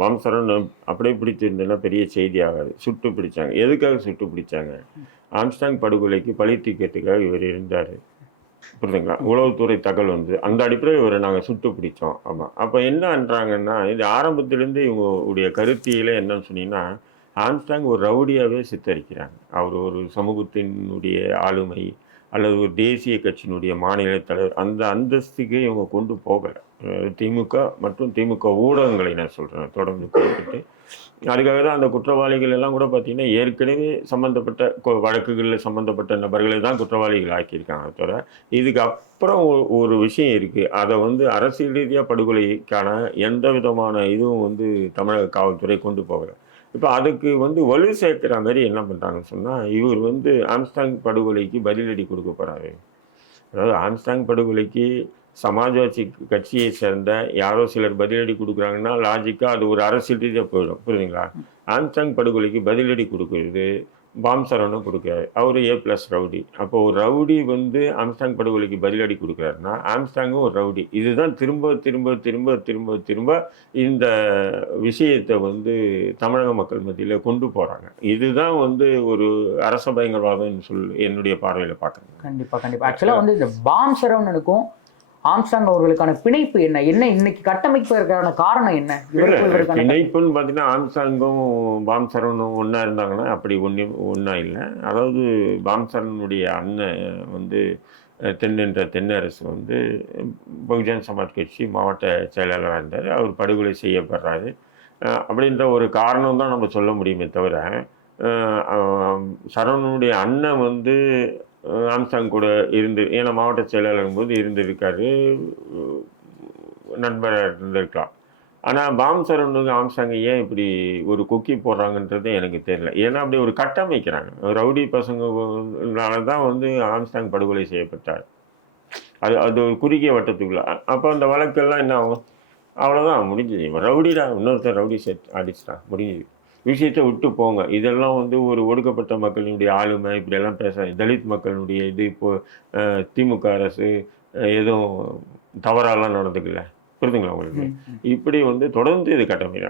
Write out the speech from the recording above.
பாம்சரன் அப்படியே பிடிச்சிருந்ததுன்னா பெரிய செய்தி ஆகாது. சுட்டு பிடிச்சாங்க. எதுக்காக சுட்டு பிடிச்சாங்க? ஆம்ஸ்ட்ராங் படுகொலைக்கு பழி தீர்க்கறதுக்காக இவர் இருந்தார். புரியுதுங்களா? உளவுத்துறை தகவல் வந்து அந்த அடிப்படையில் இவரை நாங்கள் சுட்டு பிடிச்சோம். ஆமாம். அப்போ என்னன்றாங்கன்னா, இது ஆரம்பத்திலேருந்து இவங்களுடைய கருத்தியலே என்னன்னு சொன்னீங்கன்னா, ஆம்ஸ்ட்ராங் ஒரு ரவுடியாகவே சித்தரிக்கிறாங்க. அவர் ஒரு சமூகத்தினுடைய ஆளுமை அல்லது ஒரு தேசிய கட்சியினுடைய மாநில தலைவர் அந்த அந்தஸ்துக்கு இவங்க கொண்டு போகலை. திமுக மற்றும் திமுக ஊடகங்களை நான் சொல்கிறேன் தொடர்ந்து குறிப்பிட்டு. அதுக்காக தான் அந்த குற்றவாளிகள் எல்லாம் கூட பார்த்தீங்கன்னா ஏற்கனவே சம்மந்தப்பட்ட வழக்குகளில் சம்மந்தப்பட்ட நபர்களை தான் குற்றவாளிகள் ஆக்கியிருக்காங்க தவிர இதுக்கு அப்புறம் ஒரு விஷயம் இருக்குது. அதை வந்து அரசியல் ரீதியாக படுகொலைக்கான எந்த விதமான இதுவும் வந்து தமிழக காவல்துறை கொண்டு போகலை. இப்போ அதுக்கு வந்து வலு சேர்க்கிற மாதிரி என்ன பண்ணுறாங்கன்னு சொன்னால், இவர் வந்து ஆம்ஸ்ட்ராங் படுகொலைக்கு பதிலடி கொடுக்க போகிறாரு. அதாவது ஆம்ஸ்ட்ராங் படுகொலைக்கு சமாஜ்வாதி கட்சியை சேர்ந்த யாரோ சிலர் பதிலடி கொடுக்குறாங்கன்னா லாஜிக்காக அது ஒரு அரசியல் ரீதியாக போயிடும். புரியுதுங்களா? ஆம்ஸ்ட்ராங் படுகொலைக்கு பதிலடி கொடுக்கறது பாம்சரனும் கொடுக்குறாரு. அவர் A+ ரவுடி. அப்போ ஒரு ரவுடி வந்து ஆம்ஸ்ட்ராங் படுகொலைக்கு பதிலடி கொடுக்குறாருன்னா ஆம்ஸ்ட்ராங்கும் ஒரு ரவுடி. இதுதான் திரும்ப திரும்ப திரும்ப திரும்ப திரும்ப இந்த விஷயத்தை வந்து தமிழக மக்கள் மத்தியில் கொண்டு போகிறாங்க. இதுதான் வந்து ஒரு அரச பயங்கரவாதம் என்னுடைய பார்வையில் பார்க்குறேன். கண்டிப்பாக கண்டிப்பாக. ஆக்சுவலாக வந்து இந்த பாம்சரவனுக்கும் ஆம்ஸ்ட்ராங் அவர்களுக்கான பிணைப்பு என்ன இன்னைக்கு கட்டமைப்பதற்கான காரணம் என்ன? பிணைப்புன்னு பார்த்தீங்கன்னா ஆம்ஸ்ட்ராங்கும் பாம்சரனும் ஒன்றா இருந்தாங்கன்னா அப்படி ஒன்றா இல்லை. அதாவது பாம்சரனுடைய அண்ணன் வந்து தென்னரசு வந்து பகுஜன் சமாஜ் கட்சி மாவட்ட செயலாளராக இருந்தார். அவர் படுகொலை செய்யப்படுறாரு அப்படின்ற ஒரு காரணம் தான் நம்ம சொல்ல முடியுமே தவிர, சரவணனுடைய அண்ணன் வந்து ஆம்ஸ்ட்ராங் கூட ஏன்னா மாவட்ட செயலாளர் போது இருந்திருக்காரு, நண்பராக இருந்திருக்கலாம். ஆனால் பாம்சரனுக்கு ஆம்ஸ்ட்ராங் ஏன் இப்படி ஒரு கொக்கி போடுறாங்கன்றது எனக்கு தெரியல. ஏன்னா அப்படி ஒரு கட்டமைக்கிறாங்க. ரவுடி பசங்கனால தான் வந்து ஆம்ஸ்ட்ராங் படுகொலை செய்யப்பட்டார். அது ஒரு குறுகிய வட்டத்துக்குள்ள. அப்போ அந்த வழக்கெல்லாம் என்ன ஆகும்? அவ்வளோதான், முடிஞ்சுது. ரவுடிடா, இன்னொருத்தர் ரவுடி அடிச்சிட்டான், முடிஞ்சுது. விஷயத்தை விட்டு போங்க. இதெல்லாம் வந்து ஒரு ஒடுக்கப்பட்ட மக்களினுடைய ஆளுமை இப்படியெல்லாம் பேசாது. தலித் மக்களினுடைய இது இப்போது திமுக அரசு எதுவும் தவறாலாம் நடந்துக்கல. புரியுதுங்களா உங்களுக்கு? இப்படி வந்து தொடர்ந்து இது கட்டமைக்கிறாங்க.